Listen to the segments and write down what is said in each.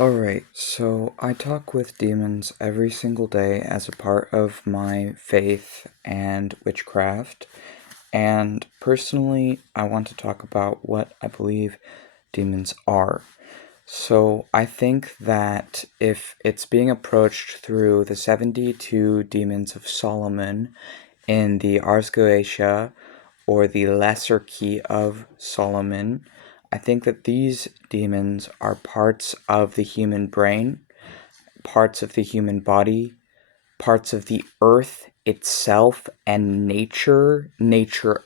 Alright, so I talk with demons every single day as a part of my faith and witchcraft. And personally, I want to talk about what I believe demons are. So I think that if it's being approached through the 72 demons of Solomon in the Ars Goetia or the Lesser Key of Solomon, I think that these demons are parts of the human brain, parts of the human body, parts of the earth itself and nature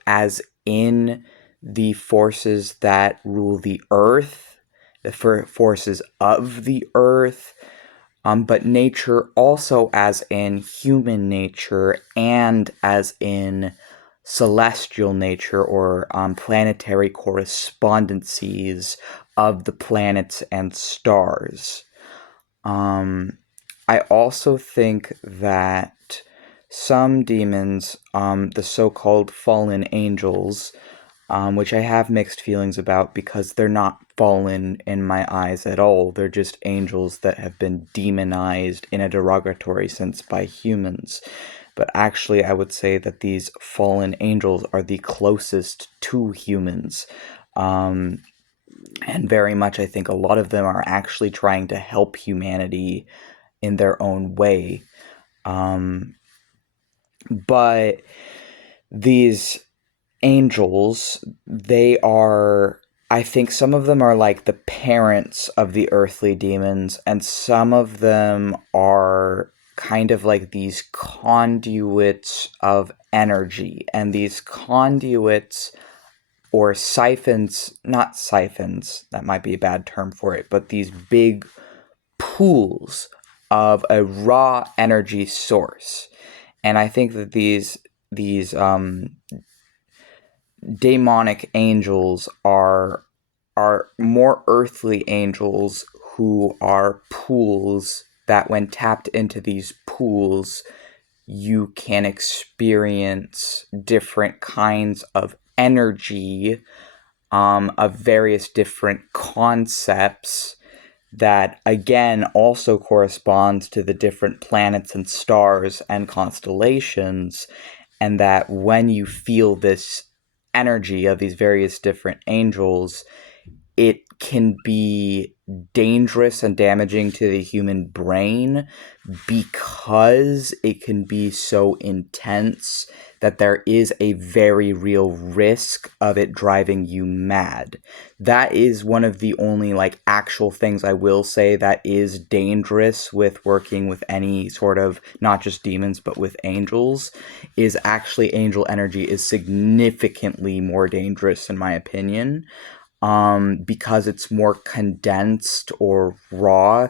as in the forces that rule the earth, the forces of the earth, but nature also as in human nature and as in celestial nature or planetary correspondences of the planets and stars. I also think that some demons, the so-called fallen angels, which I have mixed feelings about because they're not fallen in my eyes at all. They're just angels that have been demonized in a derogatory sense by humans. But actually, I would say that these fallen angels are the closest to humans. And very much, I think a lot of them are actually trying to help humanity in their own way. But these angels, they are, I think some of them are like the parents of the earthly demons, and some of them are kind of like these conduits of energy. And these conduits or siphons, not siphons, that might be a bad term for it, but these big pools of a raw energy source. And I think that these demonic angels are more earthly angels who are pools that when tapped into these pools you can experience different kinds of energy, of various different concepts that again also corresponds to the different planets and stars and constellations, and that when you feel this energy of these various different angels, it can be dangerous and damaging to the human brain because it can be so intense that there is a very real risk of it driving you mad. That is one of the only like actual things I will say that is dangerous with working with any sort of, not just demons but with angels, is actually angel energy is significantly more dangerous in my opinion, because it's more condensed or raw,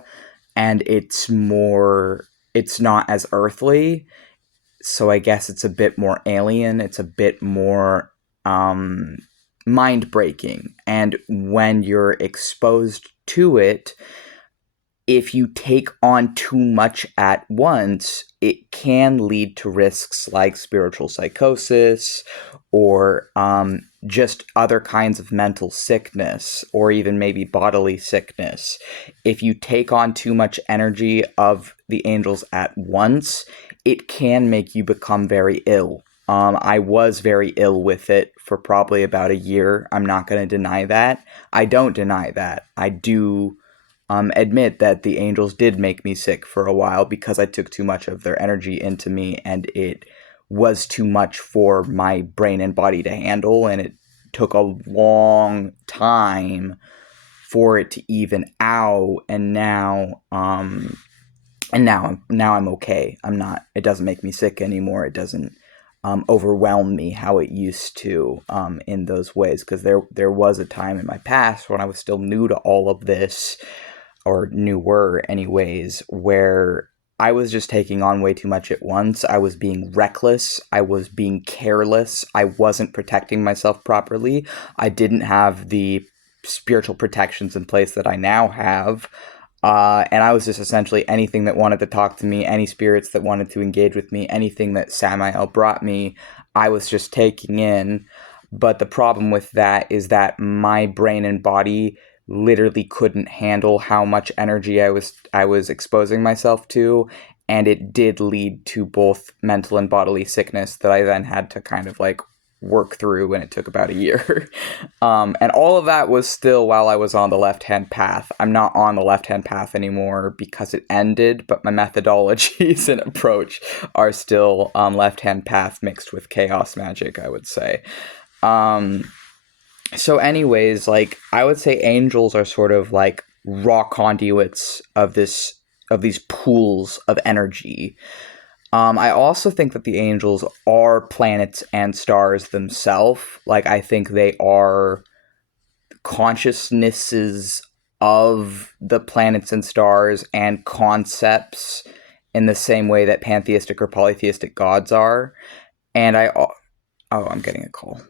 and it's not as earthly. So I guess it's a bit more alien. It's a bit more mind breaking. And when you're exposed to it, if you take on too much at once, it can lead to risks like spiritual psychosis or just other kinds of mental sickness or even maybe bodily sickness. If you take on too much energy of the angels at once, it can make you become very ill. I was very ill with it for probably about a year. I'm not going to deny that. I don't deny that. I do admit that the angels did make me sick for a while because I took too much of their energy into me, and it was too much for my brain and body to handle, and it took a long time for it to even out. And now I'm okay. I'm not. It doesn't make me sick anymore. It doesn't overwhelm me how it used to, in those ways, because there was a time in my past when I was still new to all of this, or newer anyways, where I was just taking on way too much at once. I was being reckless. I was being careless. I wasn't protecting myself properly. I didn't have the spiritual protections in place that I now have. And I was just essentially anything that wanted to talk to me, any spirits that wanted to engage with me, anything that Samael brought me, I was just taking in. But the problem with that is that my brain and body literally couldn't handle how much energy I was exposing myself to, and it did lead to both mental and bodily sickness that I then had to kind of like work through, and it took about a year. And all of that was still while I was on the left-hand path. I'm not on the left-hand path anymore because it ended, but my methodologies and approach are still left-hand path mixed with chaos magic, I would say. Um, so anyways, like I would say angels are sort of like raw conduits of these pools of energy. I also think that the angels are planets and stars themselves. Like I think they are consciousnesses of the planets and stars and concepts in the same way that pantheistic or polytheistic gods are. And oh, I'm getting a call.